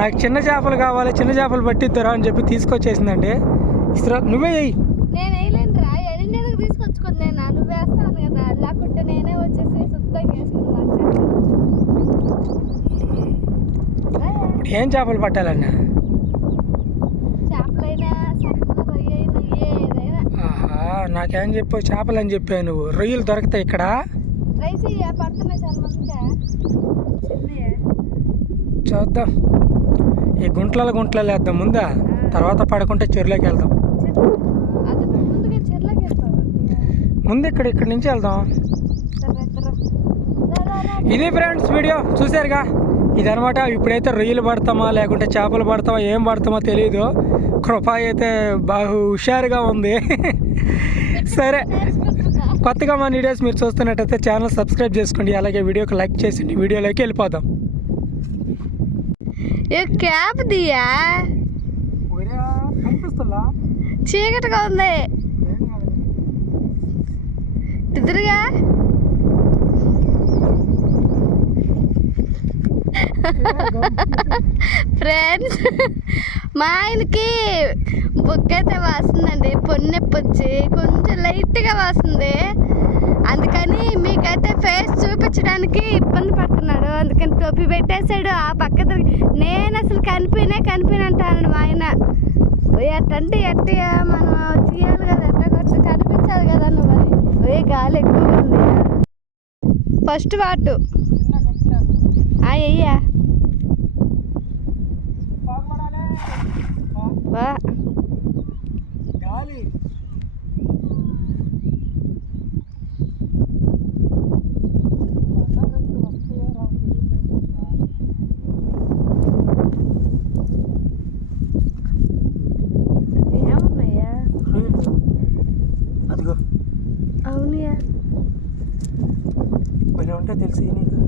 నాకు చిన్న చేపలు కావాలి, చిన్న చేపలు పట్టిద్దారా అని చెప్పి తీసుకొచ్చేసిందండి. ఇస్రా నువ్వే వేయి. నేను వేయలేను రా, ఎన్నింటికి తీసుకొచ్చుకుంది నేను, నువ్వు వేస్తాను కదా, లేకుంటే నేనే వచ్చేసి శుద్ధంగా వేసుకున్నాను. ఏం చేపలు పట్టాలన్నా? చేపలైనా సన్న రొయ్య అయినా ఏదైనా. నాకేం చెప్పావు, చేపలు అని చెప్పావు నువ్వు. రొయ్యలు దొరుకుతాయి ఇక్కడ? రైస్ పడుతున్నాయి చాలా మందిగా. చూద్దాం, ఈ గుంట్లలో వేద్దాం ముందా, తర్వాత పడుకుంటే చెరువులోకి వెళ్దాం. ముందు ఇక్కడి నుంచి వెళ్దాం. ఇది ఫ్రెండ్స్ వీడియో చూసారుగా, ఇదనమాట. ఇప్పుడైతే రొయ్యలు పడతామా లేకుంటే చేపలు పడతామా ఏం పడతామో తెలియదు. కృప అయితే బాగా హుషారుగా ఉంది. సరే, కొత్తగా మన వీడియోస్ మీరు చూస్తున్నట్టయితే ఛానల్ సబ్స్క్రైబ్ చేసుకోండి, అలాగే వీడియోకి లైక్ చేసిండి. వీడియోలోకి వెళ్ళిపోదాం. క్యాప్ దియా చీకటిగా ఉంది ఎదురుగా. ఫ్రెండ్స్, మా ఆయనకి బుక్ అయితే వాస్తుందండి, పొన్నెప్పి వచ్చి కొంచెం లైట్గా వాస్తుంది. అందుకని మీకైతే ఫేస్ చూపించడానికి ఇబ్బంది పడుతున్నాడు, అందుకని టోపీ పెట్టేశాడు. ఆ పక్క నేను అసలు కనిపినంటాను మా ఆయన. ఎట్టంటే ఎట్టయా మనం తీయాలి కదా, ఎట్ట కొట్టు కనిపించాలి కదా నువ్వు. గాలి ఎక్కువ ఉంది. ఫస్ట్ వాటు అయ్యా అవునయా ఉంటే తెలిసి నీకు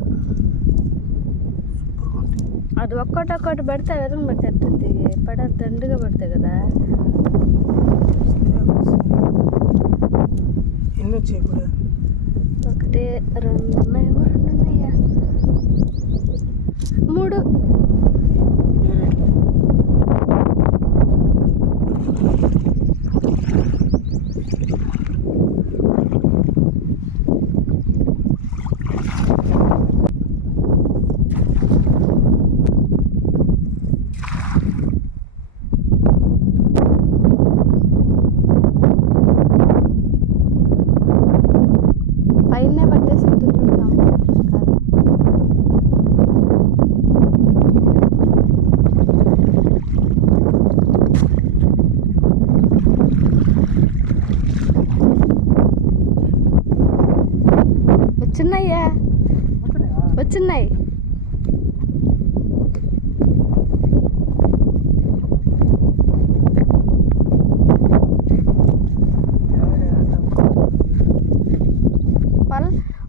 అది ఒక్కటొక్కటి పడితే విధంగా పడితే ఎట్టుద్ది, దండుగా పడతాయి కదా. ఎన్ని వచ్చాయి ఇప్పుడు? ఒకటి రెండు ఉన్నాయా, మూడు. పైన పట్టేసి వచ్చినాయి.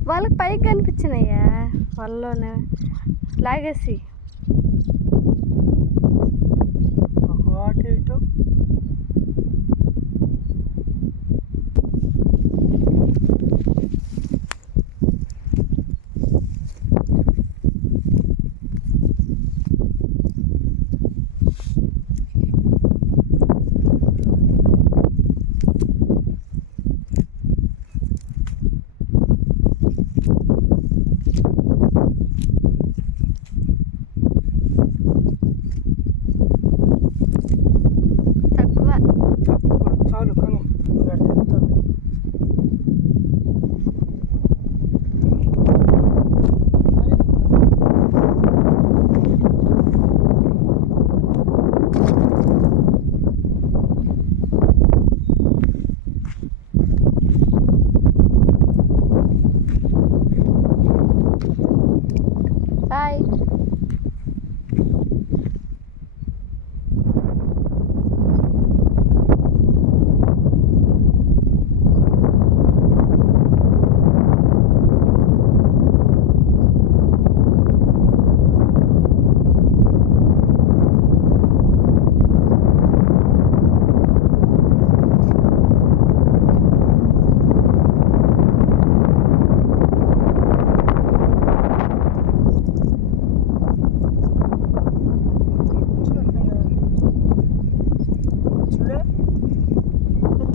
వాళ్ళకి పైకి కనిపించినాయ్యా, వాళ్ళలోనే లాగేసి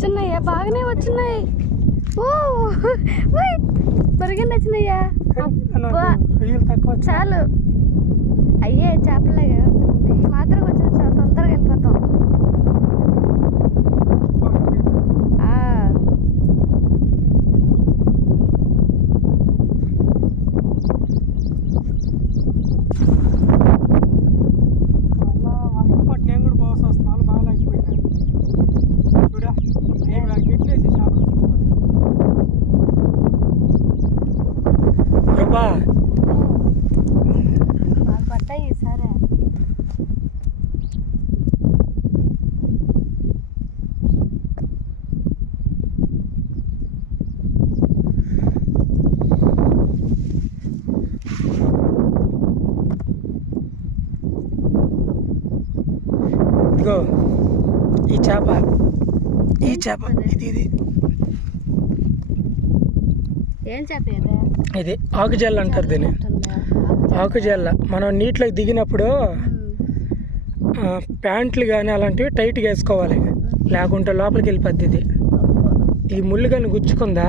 వచ్చినాయా బాగానే వచ్చినాయి. ఓ బరిగెన్ వచ్చినాయా. అబ్బా, రొయ్యలు తక్కువ చాలు అయ్యే చేపలాగా ఈ మాత్రం వచ్చిన చాలా తొందరగా వెళ్ళిపోతాం. వాళ్ళతో పాటు నేను కూడా పోవాల్సి వస్తుంది. వాళ్ళు బాగా లేకపోయినా చూడా గెట్లేసి చేపలు రూపా వాళ్ళు పడ్డాయి సరే. ఇదిగో ఈ చేప ఇది ఏం చెప్పేది ఇది ఆకుజెల్ల అంటారు దీన్ని. ఆకుజెల్ల మనం నీటిలోకి దిగినప్పుడు ప్యాంట్లు కానీ అలాంటివి టైట్గా వేసుకోవాలి, లేకుంటే లోపలికి వెళ్ళిపోద్ది. ఇది ముళ్ళు కానీ గుచ్చుకుందా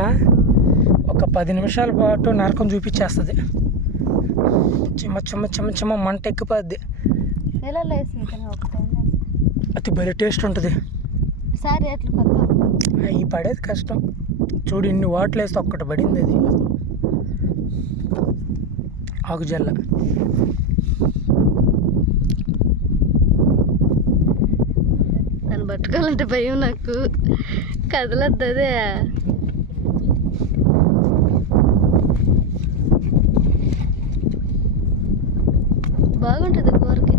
ఒక 10 నిమిషాల పాటు నరకం చూపించేస్తుంది. చిమ్మ చిమ్మ చిమ్మ చిమ్మ మంట ఎక్కిపోద్ది. అది భలే టేస్ట్ ఉంటుంది. అవి పడేది కష్టం. చూడు ఇన్ని వాటర్లు వేస్తే ఒక్కటి పడింది. అది ఆకుజెల్ల. దాన్ని పట్టుకోవాలంటే భయం నాకు, కదలద్దు అదే. బాగుంటుంది కూరకి.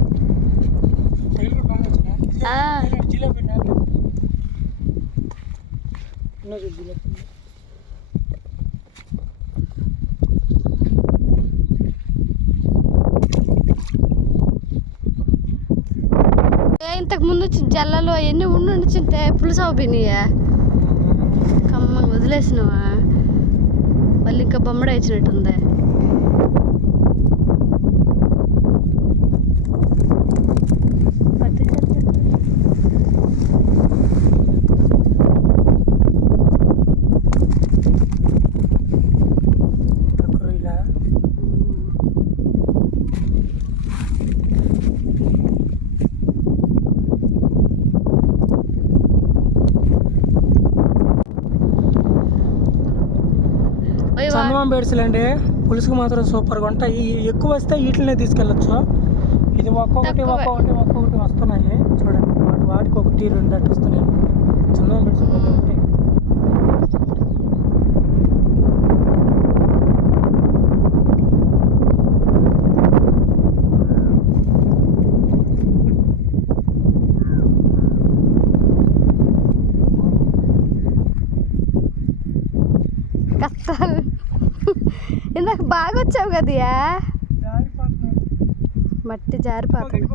ఇంతకు ముందు జల్లలో ఎన్ని ఉండుంటే పులుసు అవుపోయినాయా, కమ్మగా వదిలేసినవా, మళ్ళీ ఇంకా బొమ్మడ ఇచ్చినట్టుంది. చందమామ బెడ్స్లు అండి, పులుసుకు మాత్రం సూపర్గా ఉంటాయి. ఎక్కువ వస్తే వీటినే తీసుకెళ్ళచ్చు. ఇది ఒక్కొక్కటి వస్తున్నాయి చూడండి. వాడికి 1, 2 అట్టు వస్తున్నాయి. చందమామ బెడ్స్ ఒకటి. కష్టాలు ఇందాక బాగా వచ్చావు కదయా, మట్టి జారిపోతుంది.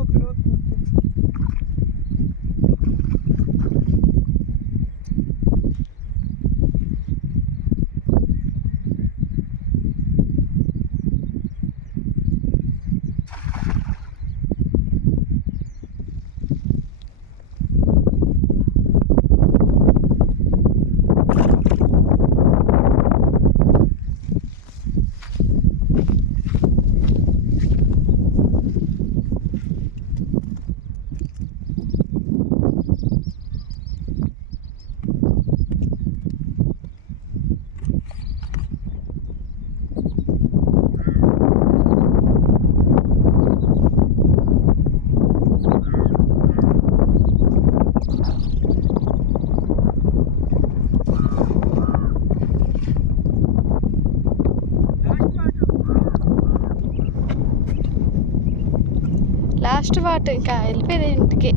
లాస్ట్ వాటర్ ఇంకా వెళ్ళిపోయేది ఇంటికి.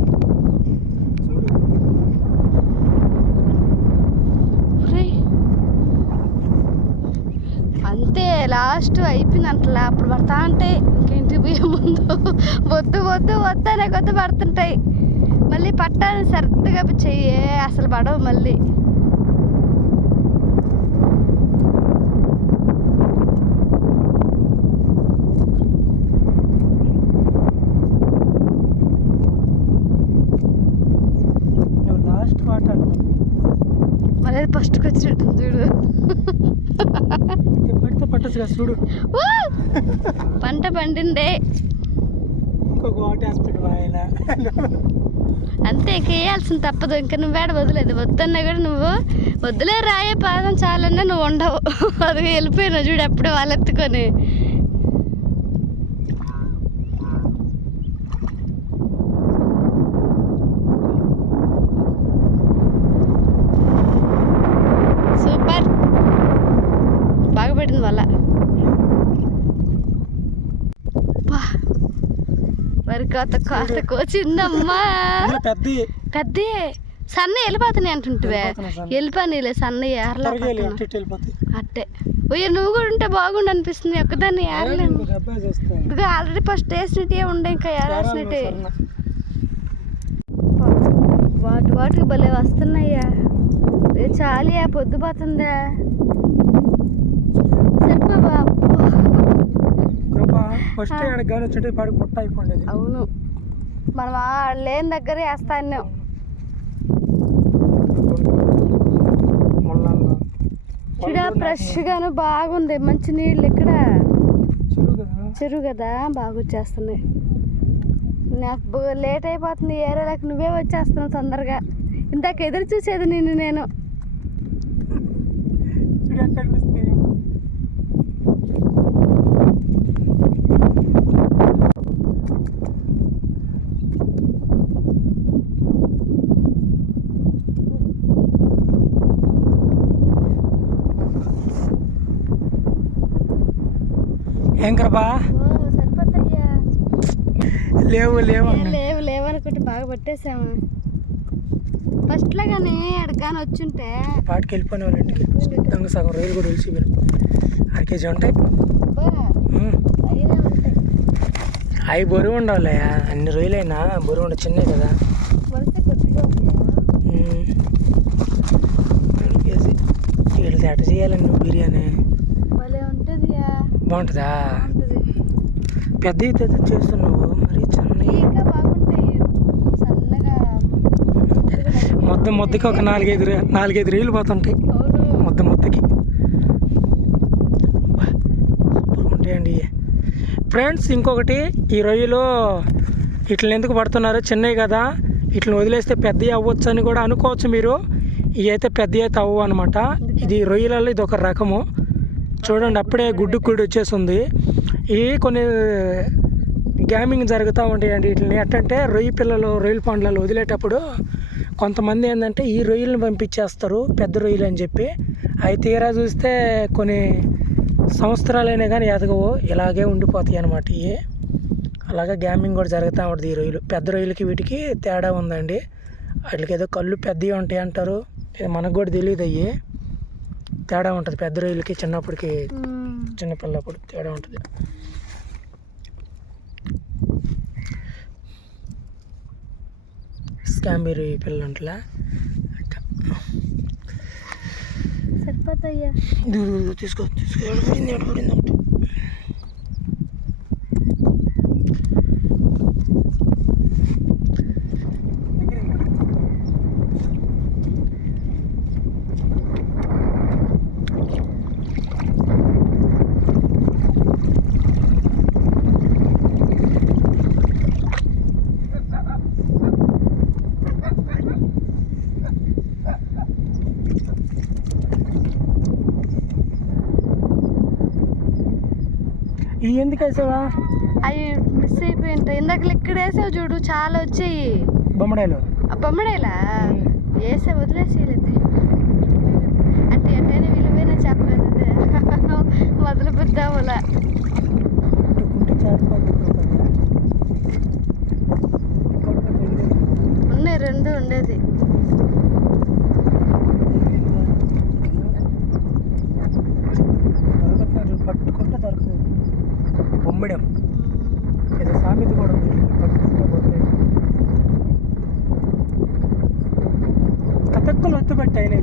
అంతే లాస్ట్ అయిపోయిందంటలా. అప్పుడు పడతా అంటే ఇంటికి పోయే ముందు వద్దు అనే కొద్ది పడుతుంటాయి. మళ్ళీ పట్టాలని సర్దుగా చెయ్యి అసలు పడవు మళ్ళీ. లాస్ట్ వాటర్ ఫస్ట్కి వచ్చినట్టు చూడు. పడితే పట్టచ్చు కదా చూడు. ఊ! పంట పండిందే. ఇంకొక వాటేస్తాడు ఆయన. అంతే వేయాల్సిన తప్పదు. ఇంకా నువ్వేడ వదిలేదు. వద్దన్నా కూడా నువ్వు వద్దులే రాయే పాదం చాలన్నా నువ్వు ఉండవు. అది వెళ్ళిపోయినావు చూడు అప్పుడే వాళ్ళెత్తుకొని. సూపర్, బాగా పడింది వాళ్ళ. మరి కోత కోచిందమ్మా. పెద్ద సన్న వెళ్ళిపోతున్నాయి అంటుంటివే. వెళ్ళిపోయిలే సన్న ఏర్లా అట్టే. ఓయ్య నువ్వు కూడా ఉంటే బాగుండు అనిపిస్తుంది. ఒక్కదాన్ని ఏరలేము. ఇదిగో ఆల్రెడీ ఫస్ట్ వేసినట్టే ఉండే, ఇంకా ఏరాల్సినట్టే. వాటికి భలే వస్తున్నాయ్యా. చాలియా పొద్దుపోతుందా. సరిపో బాబు. అవును, మనం లేని దగ్గర వేస్తా అన్నాం. చూడ ఫ్రెష్గాను బాగుంది. మంచి నీళ్ళు ఇక్కడ చెరువు కదా, బాగా వచ్చేస్తున్నాయి. నాకు లేట్ అయిపోతుంది ఏరియాలకు. నువ్వే వచ్చేస్తున్నావు తొందరగా. ఇందాక ఎదురు చూసేది నేను. ఏం కరబా సరిపోతాయ్యా. లేవు అనుకుంటే బాగా పట్టేసాము. ఫస్ట్ లాగానే అడగానే వచ్చుంటే పాటికి వెళ్ళిపోయిన వాళ్ళ ఇంటికి శుద్ధంగా సగం రొయ్యలు కూడా వెలిసిపోయిన. 1 కేజీ ఉంటాయి. అవి బరువు ఉండాలి. అన్ని రొయ్యలైనా బరువు ఉండవు, చిన్నవి కదా. 1 కేజీ వీళ్ళది ఎట చేయాలండి నువ్వు బిర్యానీ? బాగుంటుందా? పెద్ద అయితే చేస్తున్నావు మరి. చిన్నవి ముద్దకి ఒక 4-5 రొయ్యలు పోతుంటాయి. ముద్దకి సూపర్ ఉంటాయండి ఫ్రెండ్స్. ఇంకొకటి, ఈ రొయ్యలు ఇట్లని ఎందుకు పడుతున్నారు? చిన్నవి కదా, ఇట్లని వదిలేస్తే పెద్దవి అవ్వచ్చు అని కూడా అనుకోవచ్చు మీరు. ఇవి అయితే పెద్దవి అయితే అవ్వవు అనమాట. ఇది రొయ్యలలో ఇది ఒక రకము. చూడండి అప్పుడే గుడ్డు వచ్చేసింది. ఇవి కొన్ని గ్యామింగ్ జరుగుతూ ఉంటాయండి. వీటిని ఎట్టంటే రొయ్యల పండ్లలో వదిలేటప్పుడు కొంతమంది ఏంటంటే ఈ రొయ్యలను పంపించేస్తారు పెద్ద రొయ్యలు అని చెప్పి. అవి తీరా చూస్తే కొన్ని సంవత్సరాలైనా కానీ ఎదగవు, ఇలాగే ఉండిపోతాయి అన్నమాట. ఇవి అలాగే గ్యామింగ్ కూడా జరుగుతూ ఉంటుంది. ఈ రొయ్యలు పెద్ద రొయ్యలకి వీటికి తేడా ఉందండి. వాటికి ఏదో కళ్ళు పెద్దవి ఉంటాయి అంటారు, ఇది మనకు కూడా తెలియదు. అవి తేడా ఉంటుంది పెద్ద రొయ్యలకి, చిన్నప్పటికి చిన్నపిల్లప్పుడు తేడా ఉంటుంది. స్కాంబీ పిల్లలు ఉంటలా సరిపోతాయ్యా. తీసుకో ఇవి ఎందుకు వేసావా? అవి మిస్ అయిపోయి ఉంటాయి. ఇందాక ఇక్కడ వేసావు చూడు, చాలా వచ్చాయి. బొమ్మడాయిలా వేసే వదిలేసి అంటే ఎట్టైనా విలువైనా చెప్పలేదు. మొదలు పెద్దాములా ఉన్నాయి, 2 ఉండేది. పట్టుకుంటే దొరకదు. బొమ్మడం ఏదో సామెత కూడా ఉంది, పట్టుకుంటే పోతుంది. కథక్కులు ఒత్తుపెట్టి అయిన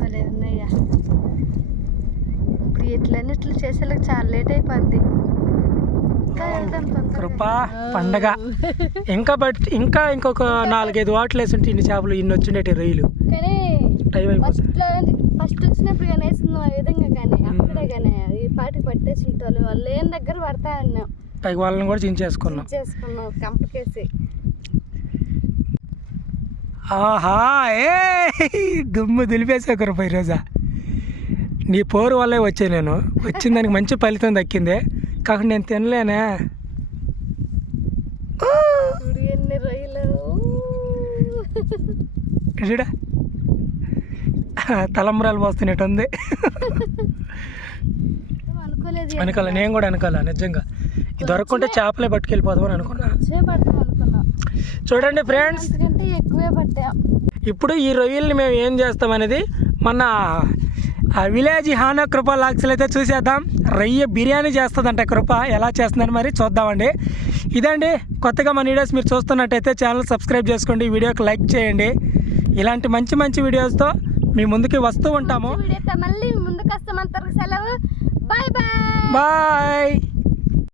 భలే ఉన్నాయ్యా. లేట్ అయిపోద్ది. ఇంకా వెళ్దాం తొందరగా. కృప పండగ ఇంకా ఇంకొక 4-5 వాట్లు వేసి ఉంటే ఇన్ని చేపలు ఇన్ని వచ్చిండేటి రొయ్యలు. కానీ టైం అయిపోతుంది. ఫస్ట్ వచ్చినప్పుడు కానీ వేసింది ఆ విధంగా కానీ అప్పుడే కానీ ఈ పాటికి పట్టేసి ఉంటారు. వాళ్ళు ఏం దగ్గర పడతా ఉన్నాం, పైకి వాళ్ళని కూడా చించేసుకున్నాం. కంపకేసి. ఆహా ఏ దుమ్ము దులిపేసా కృప ఈరోజా. నీ పోరు వల్లే వచ్చాను నేను. వచ్చిన దానికి మంచి ఫలితం దక్కింది. కాకుండా నేను తినలేనే. ఎన్ని రొయ్యలు చూడ తలంబరాలు పోస్తున్నట్టుంది. అనుకోలే, నేను కూడా అనుకోలే నిజంగా. ఇది దొరకకుంటే చేపలే పట్టుకెళ్ళిపోదామని అనుకున్నా. చూడండి ఫ్రెండ్స్, ఎక్కువే పట్టాం. ఇప్పుడు ఈ రొయ్యల్ని మేము ఏం చేస్తామనేది మన విలేజ్ హానా కృప లాక్స్లు అయితే చూసేద్దాం. రొయ్య బిర్యానీ చేస్తుందంట కృప. ఎలా చేస్తుందని మరి చూద్దామండి. ఇదండి, కొత్తగా మన వీడియోస్ మీరు చూస్తున్నట్టయితే ఛానల్ సబ్స్క్రైబ్ చేసుకోండి, వీడియోకి లైక్ చేయండి. ఇలాంటి మంచి మంచి వీడియోస్తో మీ ముందుకి వస్తూ ఉంటాము. మళ్ళీ ముందుకు వస్తామంటారు. సెలవు. Bye bye. బాయ్.